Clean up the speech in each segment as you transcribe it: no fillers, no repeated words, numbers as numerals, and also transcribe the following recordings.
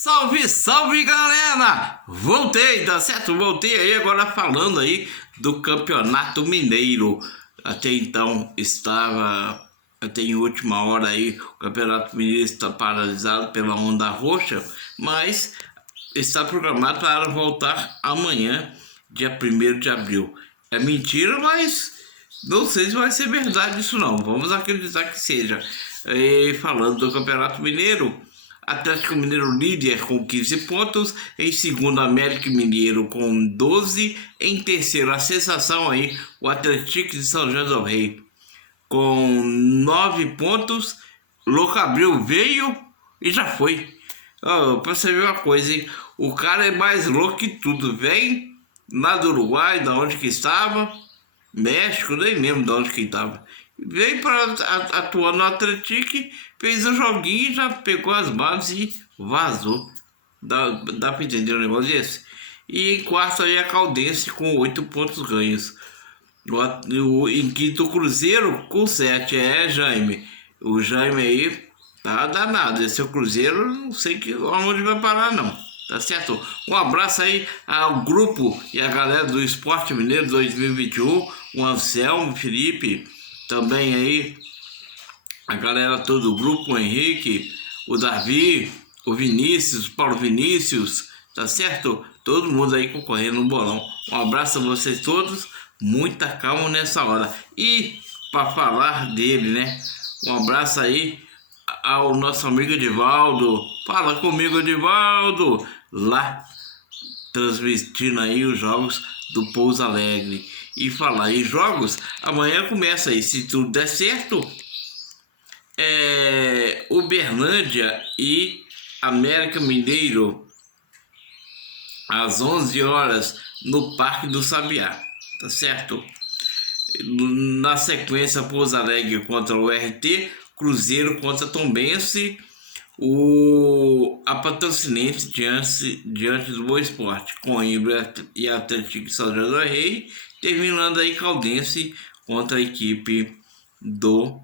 Salve, salve galera! Voltei, tá certo? Voltei aí agora falando aí do Campeonato Mineiro. Até então até em última hora aí, o Campeonato Mineiro está paralisado pela onda roxa, mas está programado para voltar amanhã, dia 1º de abril. É mentira, mas não sei se vai ser verdade isso não. Vamos acreditar que seja. E falando do Campeonato Mineiro, Atlético Mineiro líder com 15 pontos, em segundo América Mineiro com 12, em terceiro a sensação aí, o Atlético de São João do Rei com 9 pontos. Louco Abreu veio e já foi. Pra você ver uma coisa, hein? O cara é mais louco que tudo. Vem lá do Uruguai, da onde que estava, México, nem lembro de onde que estava. Veio para atuar no Atlético, fez o joguinho, já pegou as bases e vazou. Dá para entender um negócio desse? E em quarto aí a Caldense com 8 pontos ganhos. Em quinto o Cruzeiro com 7. Jaime. O Jaime aí tá danado. Esse é o Cruzeiro, não sei aonde vai parar não. Tá certo? Um abraço aí ao grupo e a galera do Esporte Mineiro 2021. O Anselmo, o Felipe, também aí a galera todo o grupo, o Henrique, o Davi, o Vinícius, o Paulo Vinícius, tá certo? Todo mundo aí concorrendo no bolão. Um abraço a vocês todos, muita calma nessa hora. E para falar dele, né? Um abraço aí ao nosso amigo Edivaldo. Fala comigo, Edivaldo, lá transmitindo aí os jogos do Pouso Alegre. E falar em jogos, amanhã começa aí, se tudo der certo, Uberlândia e América Mineiro às 11 horas no Parque do Sabiá, tá certo? Na sequência, Pouso Alegre contra o RT, Cruzeiro contra Tombense, a Patrocinense diante do Boa Esporte, Coimbra e Atlético de São João do Rei, terminando aí Caldense contra a equipe do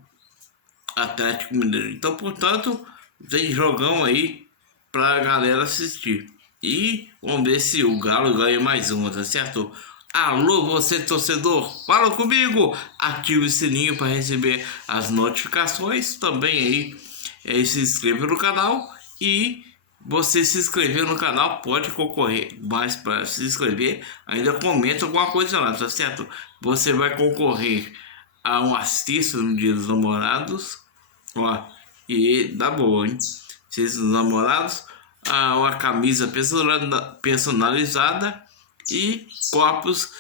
Atlético Mineiro. Então, portanto, tem jogão aí pra galera assistir. E vamos ver se o Galo ganha mais uma, tá certo? Alô, você torcedor, fala comigo! Ative o sininho para receber as notificações. Também aí se inscreva no canal. E você se inscrever no canal pode concorrer. Mas para se inscrever, ainda comenta alguma coisa lá, tá certo? Você vai concorrer a um cesta no Dia dos Namorados. Ó, e dá boa, hein? Cesta dos Namorados, uma camisa personalizada e copos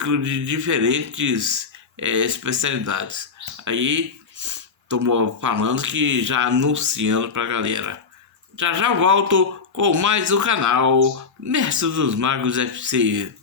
de diferentes especialidades. Aí tô falando que já anunciando pra galera. Já volto com mais o canal Mestre dos Magos FC.